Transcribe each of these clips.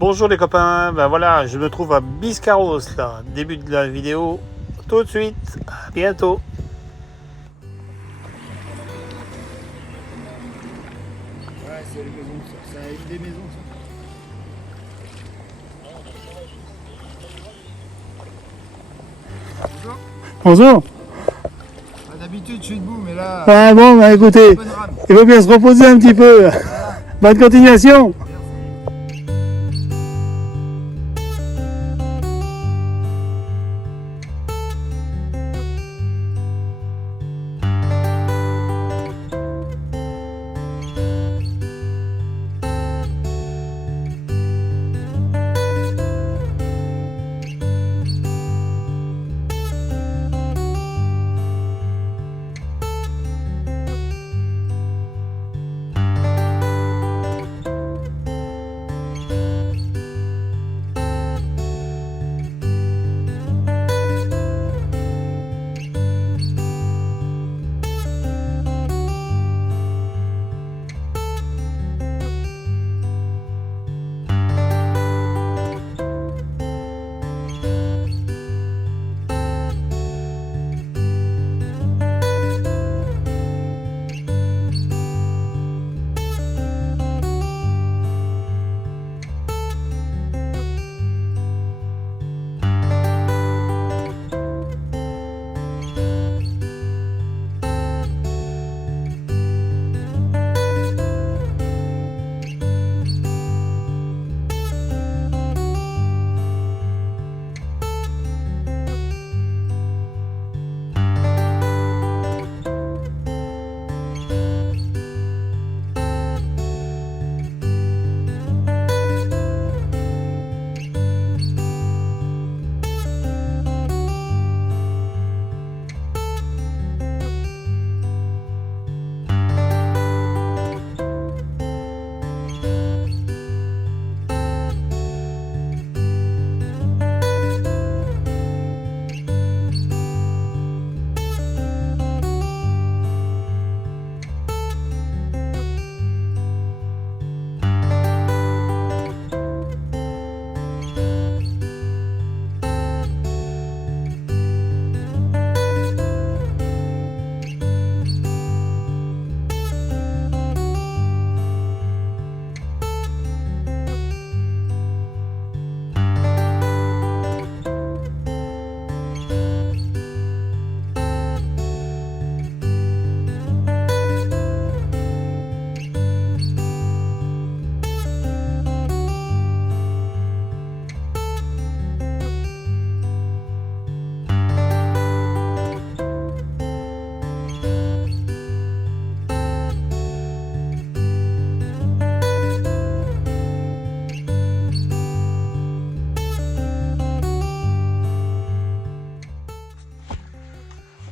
Bonjour les copains, ben voilà, je me trouve à Biscarros là, début de la vidéo, tout de suite, à bientôt. Ouais, c'est les maisons, ça. C'est une des maisons, ça. Bonjour. Bonjour. D'habitude, je suis debout, mais là, Ah bon, bah écoutez, bonne rame. il faut bien se reposer un petit peu. Bonne continuation.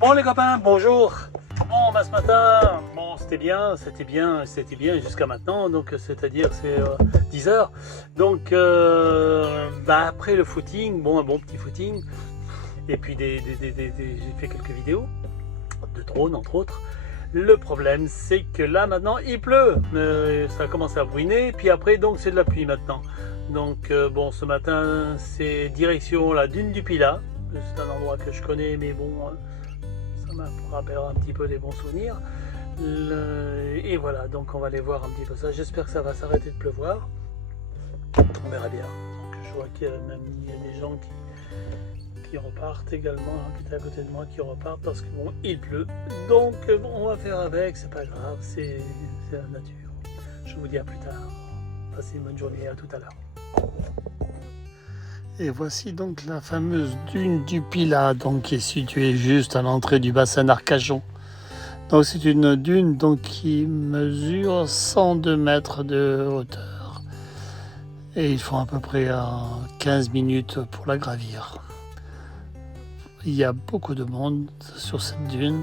Bon les copains, bonjour. Bon bah ce matin, bon c'était bien jusqu'à maintenant, donc c'est-à-dire c'est 10 heures. Donc bah, après le footing, bon un bon petit footing, et puis j'ai fait quelques vidéos de drone entre autres. Le problème c'est que là maintenant il pleut, ça a commencé à bruiner, puis après donc c'est de la pluie maintenant. Donc bon ce matin c'est direction la dune du Pilat, c'est un endroit que je connais mais bon... ça me rappellera un petit peu des bons souvenirs. Et voilà, donc on va aller voir un petit peu ça. J'espère que ça va s'arrêter de pleuvoir. On verra bien. Donc je vois qu'il y a même des gens qui repartent également, qui étaient à côté de moi, qui repartent parce que bon, il pleut. Donc bon, on va faire avec, c'est pas grave, c'est la nature. Je vous dis à plus tard. Passez une bonne journée, à tout à l'heure. Et voici donc la fameuse dune du Pilat, donc qui est située juste à l'entrée du bassin d'Arcachon. Donc c'est une dune donc, qui mesure 102 mètres de hauteur. Et il faut à peu près 15 minutes pour la gravir. Il y a beaucoup de monde sur cette dune.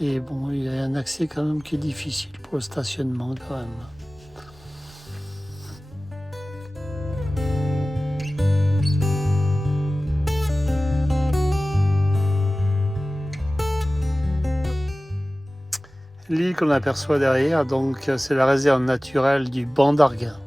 Et bon, il y a un accès quand même qui est difficile pour le stationnement quand même. L'île qu'on aperçoit derrière, donc c'est la réserve naturelle du Banc d'Arguin.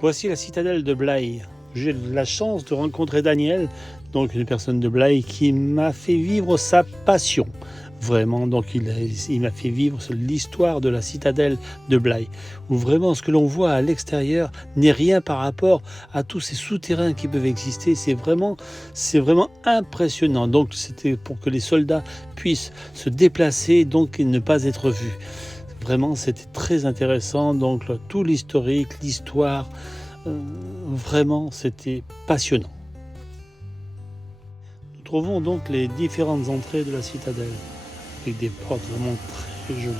Voici la citadelle de Blaye. J'ai la chance de rencontrer Daniel, donc une personne de Blaye qui m'a fait vivre sa passion. Vraiment, donc il m'a fait vivre l'histoire de la citadelle de Blaye, où vraiment ce que l'on voit à l'extérieur n'est rien par rapport à tous ces souterrains qui peuvent exister. C'est vraiment impressionnant. Donc c'était pour que les soldats puissent se déplacer donc et ne pas être vus. Vraiment, c'était très intéressant. Donc tout l'historique, l'histoire, vraiment, c'était passionnant. Nous trouvons donc les différentes entrées de la citadelle, avec des portes vraiment très jolies.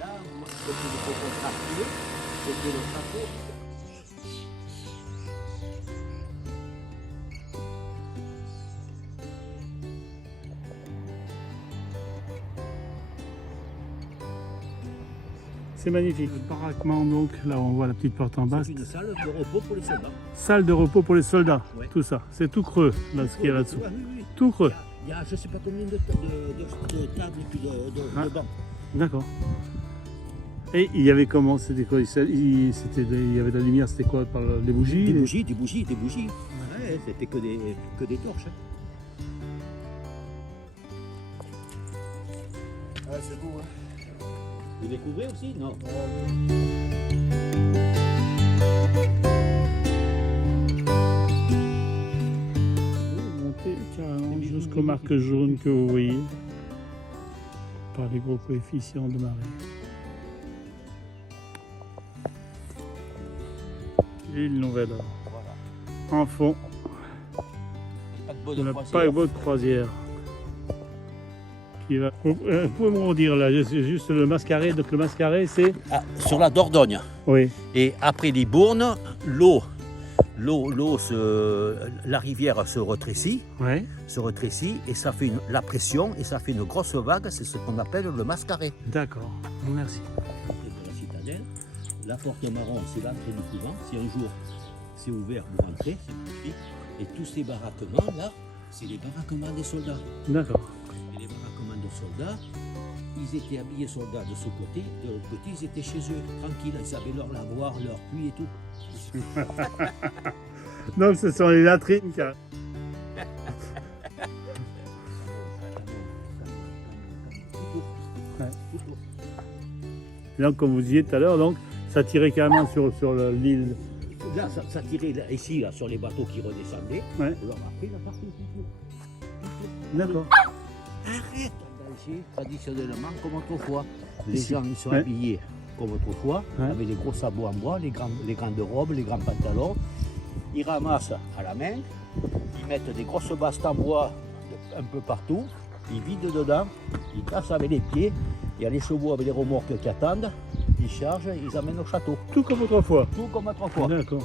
Là, moi, ce que je peux contracter, c'était le château. C'est magnifique. Le baraquement, donc, là on voit la petite porte en bas. C'est une salle de repos pour les soldats. Salle de repos pour les soldats, Ouais. tout ça. C'est tout creux, là, ce qu'il y a là-dessous. Oui, oui. Tout creux. Il y a je ne sais pas combien de tables et puis de bancs. D'accord. Et il y avait comment? C'était quoi? Il y avait de la lumière, c'était quoi? Par les bougies? Des bougies. Ouais, c'était que des torches. Ah, c'est beau, hein. Vous découvrez aussi? Non. Monter carrément jusqu'aux marques jaunes que vous voyez par les gros coefficients de marée. L'île Nouvelle-Or. Voilà. En fond, Paquebot de de la croisière. paquebot de croisière. Qui va... Vous pouvez me redire là, c'est juste le Mascaret. Donc le Mascaret, c'est... Ah, sur la Dordogne. Oui. Et après Libourne, la rivière se rétrécit et ça fait la pression et ça fait une grosse vague. C'est ce qu'on appelle le Mascaret. D'accord, merci. De la citadelle, la porte marron, c'est l'entrée du couvent. Si un jour c'est ouvert, vous rentrez, c'est magnifique. Et tous ces baraquements là, c'est les baraquements des soldats. D'accord. Et les baraquements de soldats, ils étaient habillés soldats de ce côté, de l'autre côté, ils étaient chez eux, tranquilles, ils savaient leur lavoir, leur pluie et tout. Donc ce sont les latrines. Ouais. Donc comme vous disiez tout à l'heure, donc ça tirait carrément sur l'île. Là, ça tirait là, ici, là, sur les bateaux qui redescendaient. Ouais. Alors après, là, partout, D'accord. Arrête! Ici, traditionnellement, comme autrefois. Les Ici. gens, ils sont Ouais. habillés comme autrefois, Ouais. avec les gros sabots en bois, les grandes robes, les grands pantalons. Ils ramassent à la main, ils mettent des grosses bastes en bois un peu partout, ils vident dedans, ils cassent avec les pieds. Il y a les chevaux avec les remorques qui attendent, ils chargent, ils amènent au château. Tout comme autrefois. Tout comme autrefois. D'accord.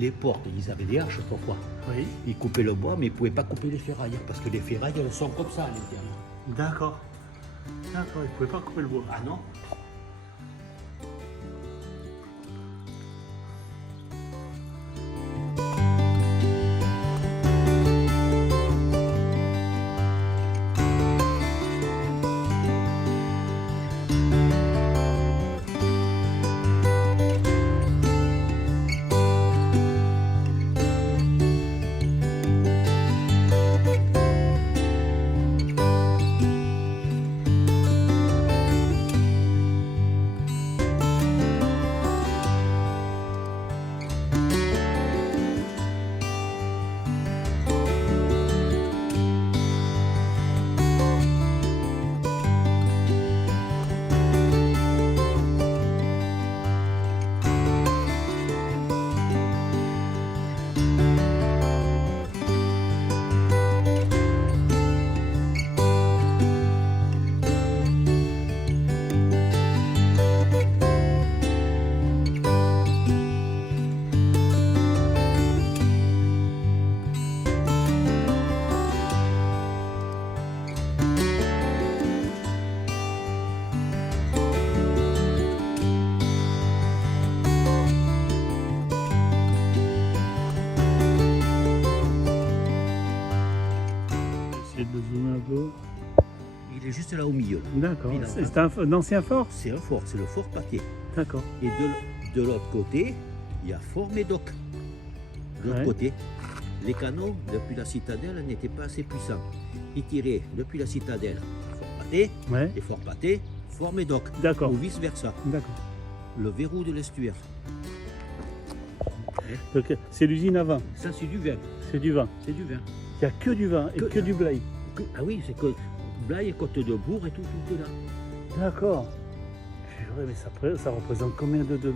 Les portes, ils avaient des haches autrefois. Oui. Ils coupaient le bois, mais ils ne pouvaient pas couper les ferrailles, parce que les ferrailles, elles sont comme ça à l'intérieur. D'accord. D'accord, il ne pouvait pas couper le bois. Ah non? tableau. Il est juste là au milieu. D'accord. Il a- C'est un ancien fort? C'est un fort, c'est le fort Paquet. D'accord. Et de l'autre côté, il y a Fort Médoc. De l'autre Ouais. côté, les canons, depuis la citadelle, n'étaient pas assez puissants. Ils tiraient depuis la citadelle Fort Pathé, Ouais. et Fort Pathé, Fort Médoc, D'accord. ou vice-versa. D'accord. Le verrou de l'estuaire. Donc, c'est l'usine à vin. Ça, c'est du vin. C'est du vin. C'est du vin. Il n'y a que du vin et que du blaye. Ah oui, c'est que Blaye, Côte de Bourg et tout est là. D'accord. Purée, mais ça représente combien de... Ah,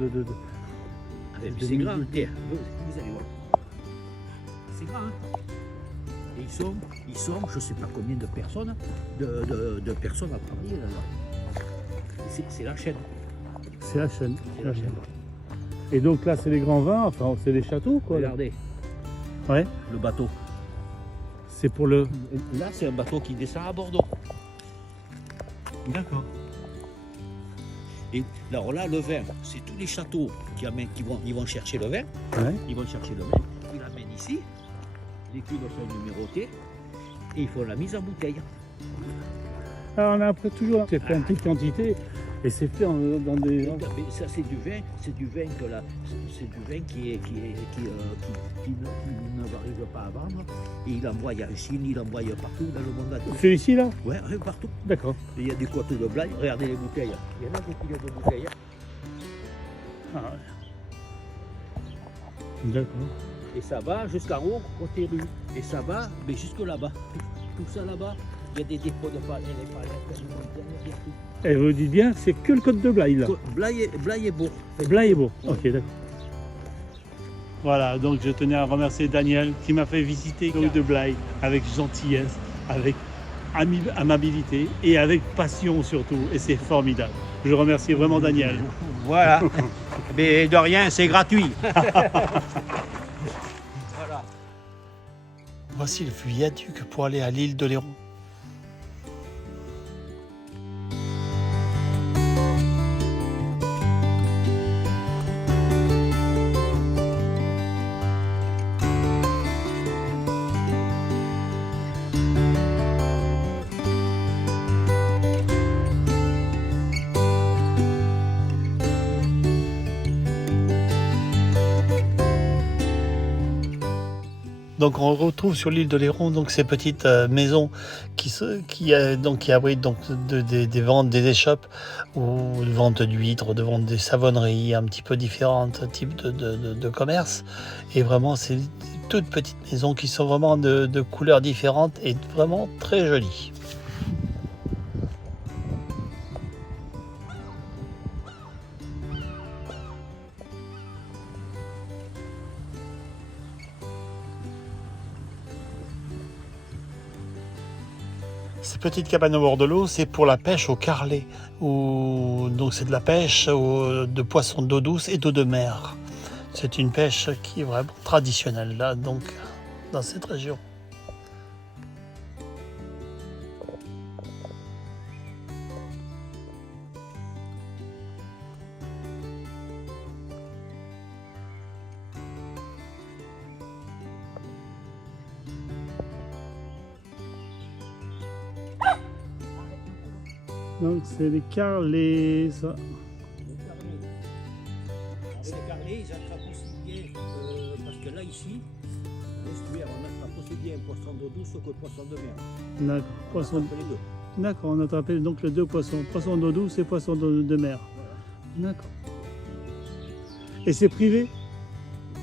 mais De c'est grand. mille- Tiens, vous allez voir. C'est grand, hein. Et ils sont, je ne sais pas combien de personnes, de personnes à travailler là-dedans. C'est la chaîne. C'est la chaîne. C'est la chaîne. Et donc là, c'est les grands vins, enfin, c'est les châteaux, quoi. Là. Regardez, Ouais. le bateau. C'est pour le... Là, c'est un bateau qui descend à Bordeaux. D'accord. Et alors là, le vin, c'est tous les châteaux ils vont chercher le vin. Ouais. Ils vont chercher le vin, ils l'amènent ici. Les cubes sont numérotés et il faut la mise en bouteille. Alors on a après toujours c'est fait en petite quantité et c'est fait dans des... Mais ça, c'est du vin que là, c'est du vin qui ne n'arrive pas à vendre. Et il envoie en Chine, il envoie partout dans le monde entier. Celui-ci là? Ouais, partout. D'accord. Et il y a des côtes de Blaye, regardez les bouteilles. Il y en a des kilos de bouteilles. Ah ouais. D'accord. Et ça va jusqu'en haut, côté rue. Et ça va, mais jusque là-bas. Tout ça là-bas, il y a des dépôts de palettes, les palettes, il y a tout. Et vous dites bien, c'est que le côte de Blaye là. Blaye et Bourg. Blaye est beau. Ok, d'accord. Voilà, donc je tenais à remercier Daniel qui m'a fait visiter le côte de Blaye avec gentillesse, avec amabilité et avec passion surtout. Et c'est formidable. Je remercie vraiment Daniel. Voilà. Mais de rien, c'est gratuit. Voilà. Voici le viaduc pour aller à l'île de Léron. Donc on retrouve sur l'île de Léron donc ces petites maisons qui abritent donc des ventes, des échoppes ou de vente d'huîtres, de vente des savonneries, un petit peu différents types de commerces. Et vraiment c'est des toutes petites maisons qui sont vraiment de couleurs différentes et vraiment très jolies. Ces petites cabanes au bord de l'eau, c'est pour la pêche au carlet. Donc c'est de la pêche de poissons d'eau douce et d'eau de mer. C'est une pêche qui est vraiment traditionnelle là, donc dans cette région. Donc c'est les carlets, ça. Les carlets, ils attrapent aussi bien, parce que là, ici, l'estuaire, on attrape aussi bien poisson d'eau douce que poisson de mer. D'accord. On Poisson. attrape les deux. D'accord, on a attrapé donc les deux poissons. Poisson d'eau douce et poisson de mer. Voilà. D'accord. Et c'est privé?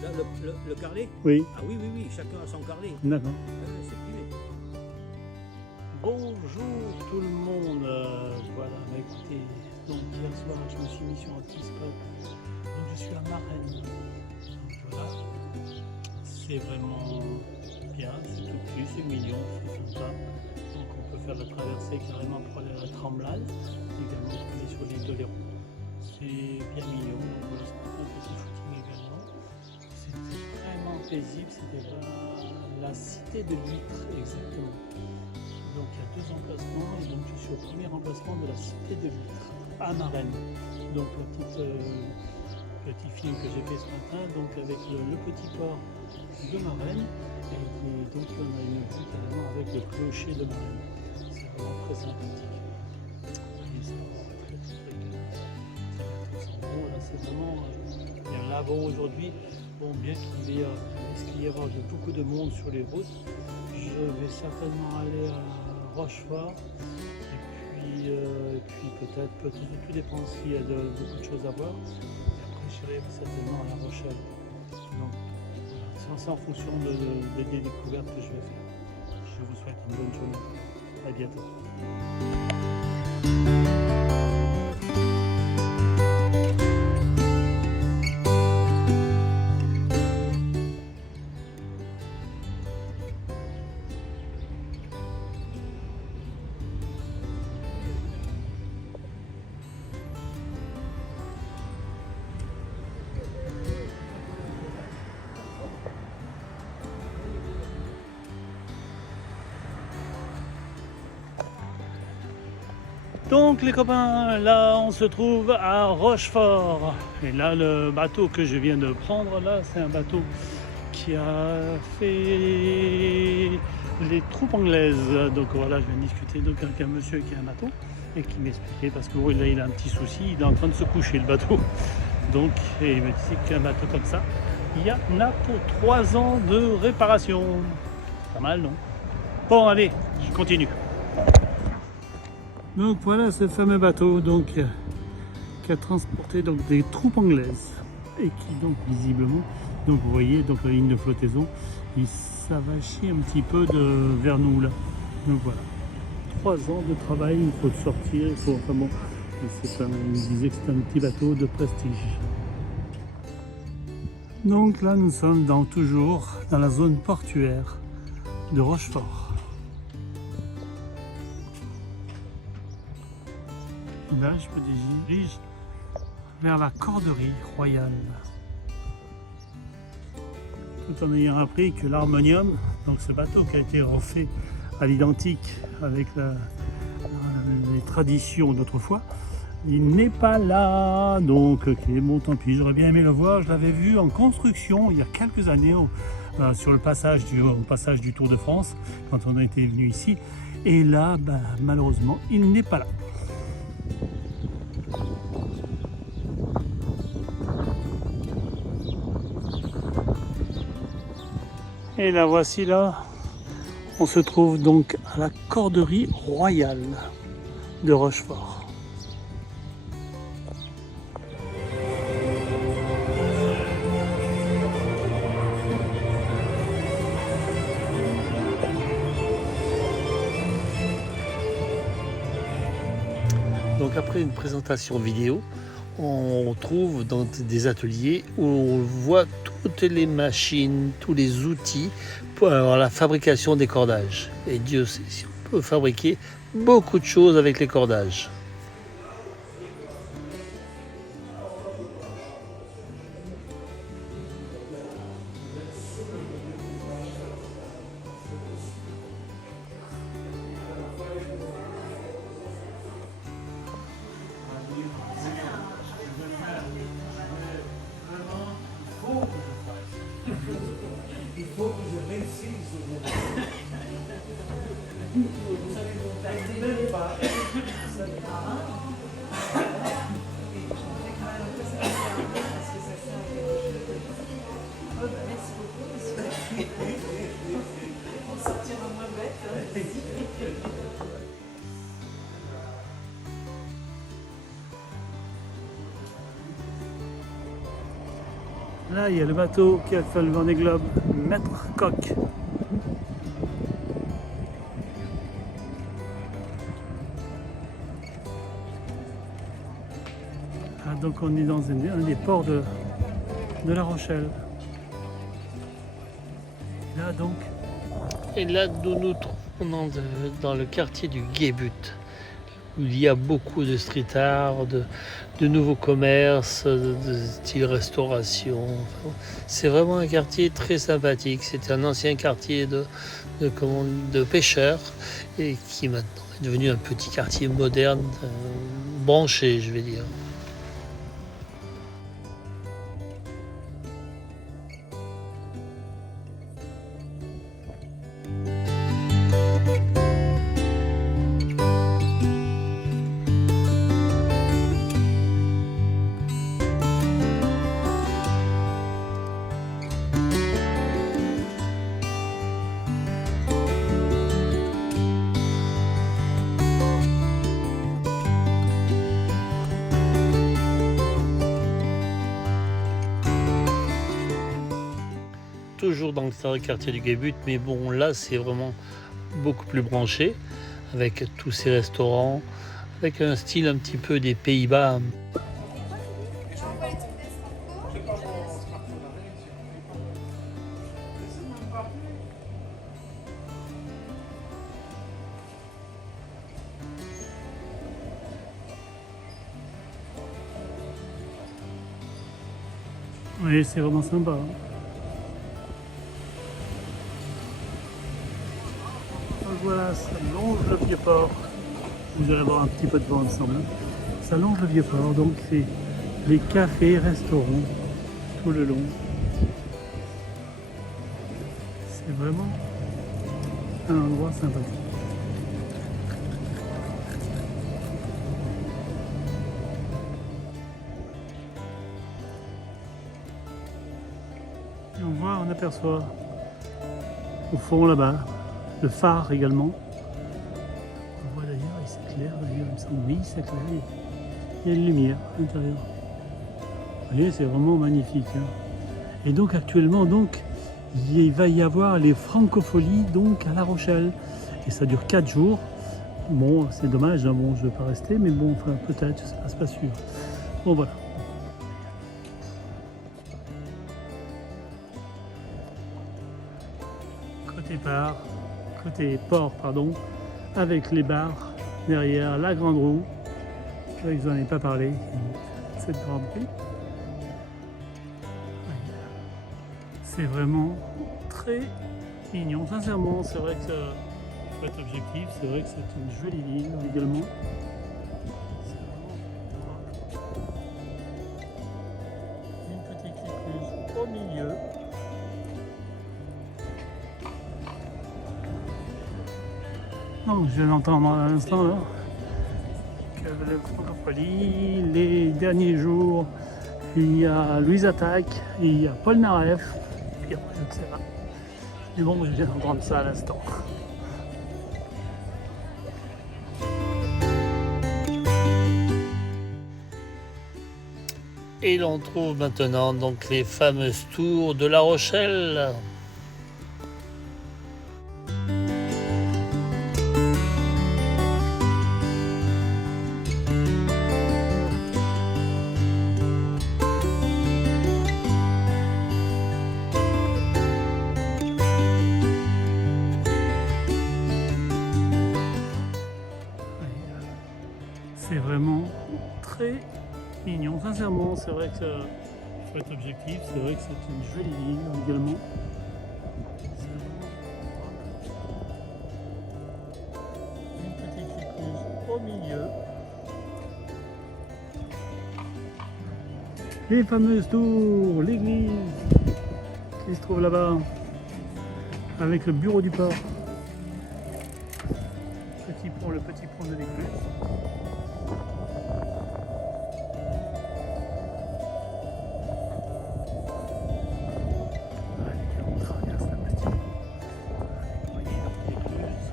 Là, le carlet? Oui. Ah oui, chacun a son carlet. D'accord. C'est privé. Bonjour tout le monde, voilà, bah écoutez, donc hier soir je me suis mis sur un petit spot, donc je suis à Marennes, donc voilà, c'est vraiment bien, c'est tout petit, c'est mignon, c'est sympa, donc on peut faire la traversée carrément pour aller à la Tremblade, également pour aller sur l'île de Léron, c'est bien mignon, donc voilà, c'est un petit footing également, c'était vraiment paisible, c'était la cité de l'huître exactement. Donc il y a deux emplacements et donc je suis au premier emplacement de la cité de l'huître à Marennes. Donc petit film que j'ai fait ce matin, donc avec le petit port de Marennes et donc on a une vue carrément avec le clocher de Marennes. très sympathique. Et ça va très très bien. Bon, là c'est vraiment bien. Là bon aujourd'hui, bon bien qu'il risque d'y avoir beaucoup de monde sur les routes, je vais certainement aller à Rochefort. Et puis peut-être, tout dépend s'il y a beaucoup de choses à voir. Et après j'irai certainement à La Rochelle. Donc voilà, c'est en fonction des découvertes que je vais faire. Je vous souhaite une bonne journée. À bientôt. Donc les copains, là on se trouve à Rochefort. Et là le bateau que je viens de prendre, là c'est un bateau qui a fait les troupes anglaises. Donc voilà, je viens de discuter donc, avec un monsieur qui a un bateau et qui m'expliquait parce que là il a un petit souci, il est en train de se coucher le bateau. Donc et il me disait qu'un bateau comme ça, il y en a pour 3 ans de réparation. Pas mal non? Bon allez, je continue. Donc voilà ce fameux bateau donc, qui a transporté donc, des troupes anglaises et qui donc visiblement, donc vous voyez donc la ligne de flottaison, il s'avachit un petit peu vers nous là. Donc voilà, 3 ans de travail, il faut sortir, il faut enfin bon, il disait que c'est un petit bateau de prestige. Donc là nous sommes toujours dans la zone portuaire de Rochefort. Là, je me dirige vers la corderie royale. Tout en ayant appris que l'harmonium, donc ce bateau qui a été refait à l'identique avec les traditions d'autrefois, il n'est pas là. Donc, ok, bon, tant pis, j'aurais bien aimé le voir. Je l'avais vu en construction il y a quelques années sur le passage du Tour de France, quand on a été venu ici. Et là, malheureusement, il n'est pas là. Et la voici là, on se trouve donc à la corderie royale de Rochefort. Donc après une présentation vidéo, on trouve dans des ateliers où on voit toutes les machines, tous les outils pour la fabrication des cordages. Et Dieu sait si on peut fabriquer beaucoup de choses avec les cordages. Il faut que je réussisse aujourd'hui. Vous savez, vous ne perdez même pas. Merci beaucoup, monsieur. On sortira moins bête. Là, il y a le bateau qui a fait le Vendée Globe, Maître Coq. Ah, donc on est dans un des ports de La Rochelle. Là donc. Et là d'où nous trouvons dans le quartier du Guébut, où il y a beaucoup de street art, de nouveaux commerces, de style restauration. C'est vraiment un quartier très sympathique. C'était un ancien quartier de pêcheurs et qui maintenant est devenu un petit quartier moderne, branché, je vais dire. toujours dans le quartier du Guébut, mais bon, là, c'est vraiment beaucoup plus branché, avec tous ces restaurants, avec un style un petit peu des Pays-Bas. Oui, c'est vraiment sympa. Donc voilà, ça longe le Vieux-Port. Vous allez voir un petit peu de vent ensemble. Ça longe le Vieux-Port, donc c'est les cafés, restaurants tout le long. C'est vraiment un endroit sympathique. Et on aperçoit au fond là-bas le phare également. On voit d'ailleurs, il s'éclaire, d'ailleurs, il me semble, oui, il s'éclaire. Il y a une lumière à l'intérieur. Vous voyez, c'est vraiment magnifique. Hein. Et donc actuellement, il va y avoir les Francopholies donc à La Rochelle. Et ça dure 4 jours. Bon, c'est dommage, hein, bon, je ne vais pas rester, mais bon, enfin, peut-être, ça passe pas sûr. Bon, voilà. Côté port, pardon, avec les bars derrière la Grande Roue. Je ne vous en ai pas parlé, cette grande rue. C'est vraiment très mignon. Sincèrement, c'est vrai que il faut être objectif, c'est vrai que c'est une jolie ville également. Une petite écluse au milieu. Donc, je viens d'entendre à l'instant là que le Francophonie, les derniers jours, il y a Louise Attaque, il y a Paul Naref, puis après je ne sais pas. Mais bon, je viens d'entendre ça à l'instant. Et l'on trouve maintenant donc les fameuses tours de La Rochelle. C'est vraiment très mignon. Sincèrement, c'est vrai que faut être objectif, c'est vrai que c'est une jolie ville également. Une petite écluse au milieu. Les fameuses tours, l'église qui se trouve là-bas, avec le bureau du port. Le petit pont de l'église. On traverse la petite. Vous voyez l'église.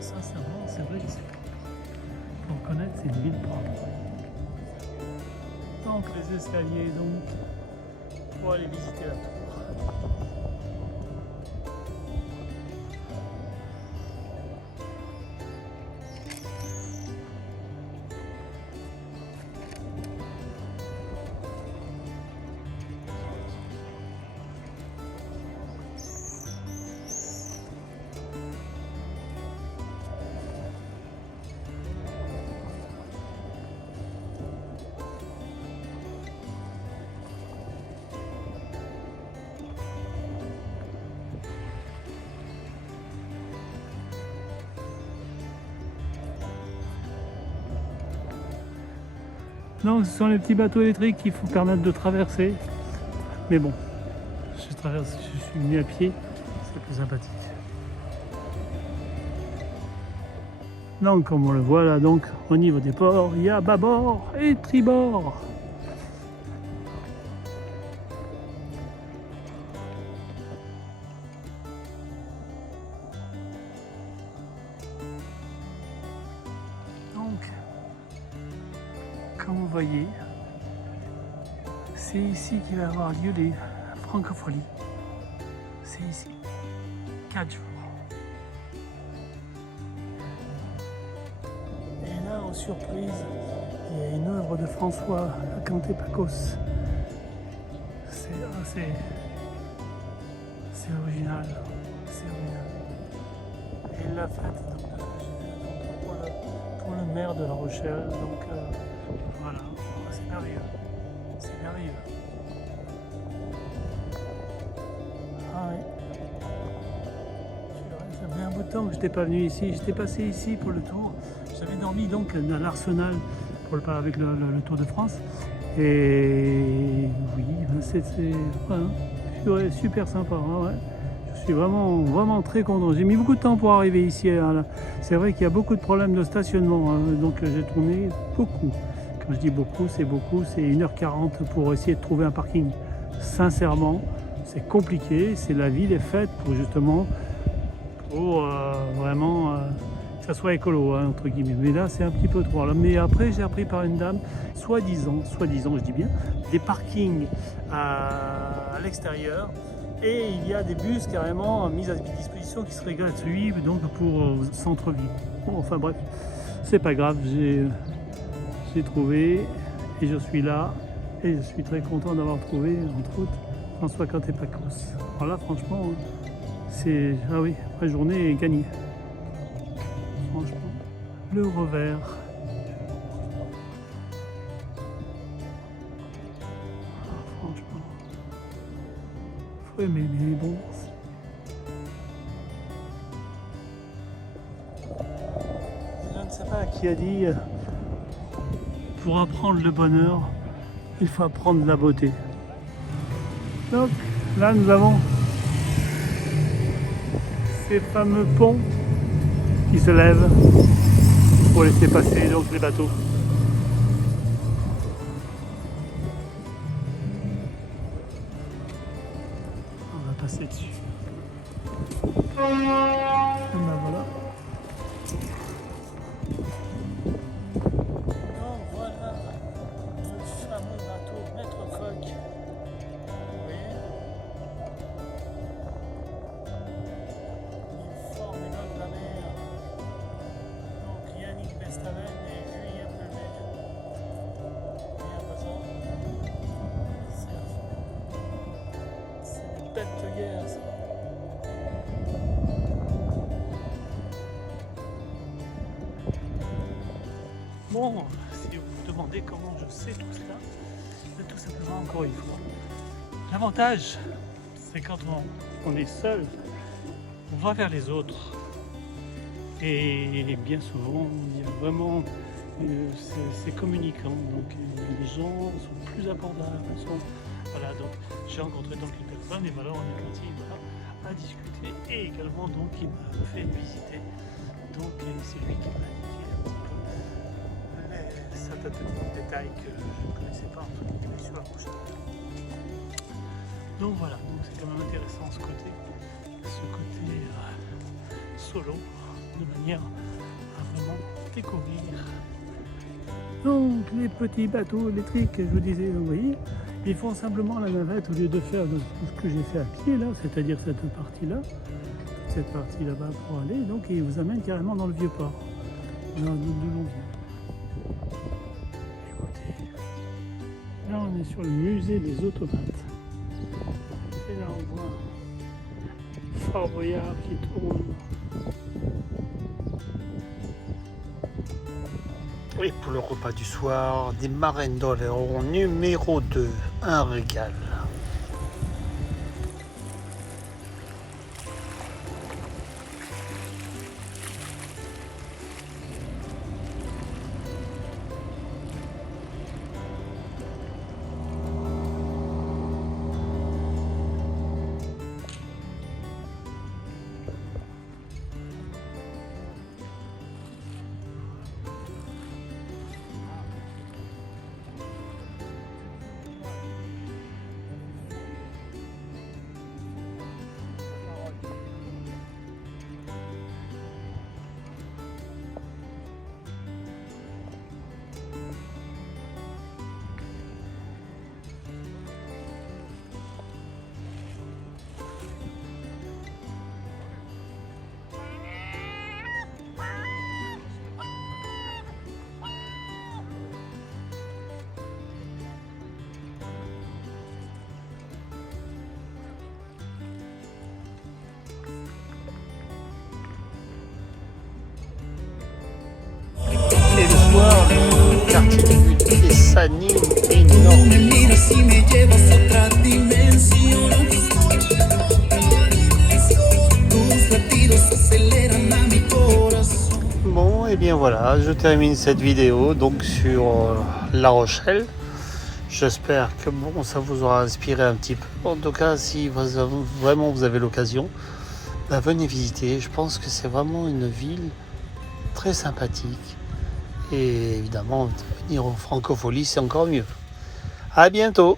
Sincèrement, c'est vrai que pour connaître, c'est une ville propre. Donc les escaliers pour aller visiter la tour. Donc ce sont les petits bateaux électriques qui vous permettent de traverser. Mais bon, je suis venu à pied, c'est plus sympathique. Donc comme on le voit là, donc au niveau des ports, il y a bâbord et tribord. Donc, comme vous voyez, C'est ici qu'il va avoir lieu les francopholies. C'est ici. 4 jours. Et là, aux surprises, il y a une œuvre de François Canté-Pacos. C'est original. C'est original. Et il l'a faite donc, de ce que j'ai vu, donc, pour le maire de La Rochelle. Donc voilà, c'est merveilleux. C'est merveilleux. Ah oui. Ça fait un bout de temps que je n'étais pas venu ici. J'étais passé ici pour le tour. J'avais dormi donc à l'Arsenal avec le Tour de France. Et oui, c'est ouais, super sympa. Ouais. Je suis vraiment très content. J'ai mis beaucoup de temps pour arriver ici. C'est vrai qu'il y a beaucoup de problèmes de stationnement. Hein, donc j'ai tourné beaucoup. Quand je dis beaucoup, c'est 1h40 pour essayer de trouver un parking. Sincèrement, c'est compliqué. La ville est faite pour justement vraiment que ça soit écolo, hein, entre guillemets. Mais là, c'est un petit peu trop. Mais après, j'ai appris par une dame, soi-disant, je dis bien, des parkings à l'extérieur. Et il y a des bus carrément mis à disposition qui seraient gratuits donc pour centre-ville. Bon, enfin bref, c'est pas grave, j'ai trouvé et je suis là. Et je suis très content d'avoir trouvé, entre autres, François Canté-Pacos. Alors là, franchement, ah oui, ma journée est gagnée. Franchement, le revers. Ah, franchement, faut aimer, mais bon. Je ne sais pas qui a dit, pour apprendre le bonheur, il faut apprendre la beauté. Donc là, nous avons ces fameux ponts qui se lèvent pour laisser passer donc les bateaux. On va passer dessus. Et ben voilà. Donc voilà le fameux bateau Maître Phoque. Vous voyez ? Il forme une de la mer. Donc Yannick Bestaven et Julien Plumet. Et à présent, c'est une bête de guerre ça. Bon, si vous vous demandez comment je sais tout cela, c'est tout simplement encore une fois. L'avantage, c'est quand on est seul, on va vers les autres. Et bien souvent, il y a vraiment, c'est communicant. Donc les gens sont plus abordables. Voilà, donc j'ai rencontré donc une personne et voilà, on est parti à discuter. Et également, donc, il m'a fait visiter. Donc c'est lui qui m'a indiqué un petit peu certains petits détails que je ne connaissais pas entre guillemets sur La Rochelle. Donc voilà, donc c'est quand même intéressant ce côté solo, de manière à vraiment découvrir. Donc les petits bateaux électriques, je vous disais, vous voyez, ils font simplement la navette au lieu de faire ce que j'ai fait à pied là, c'est-à-dire cette partie-là, cette partie là-bas pour aller, donc ils vous amènent carrément dans le vieux port, d'où l'on vient. Écoutez, là on est sur le musée des automates. Et là on voit Fort Boyard qui tourne. Et pour le repas du soir, des marendoles numéro 2, un régal. quartier de but et s'anime énorme. Bon, et bien voilà, je termine cette vidéo donc sur La Rochelle. J'espère que bon, ça vous aura inspiré un petit peu. En tout cas, si vraiment vous avez l'occasion, bah, venez visiter. Je pense que c'est vraiment une ville très sympathique. Et évidemment, venir en francophonie, c'est encore mieux. À bientôt!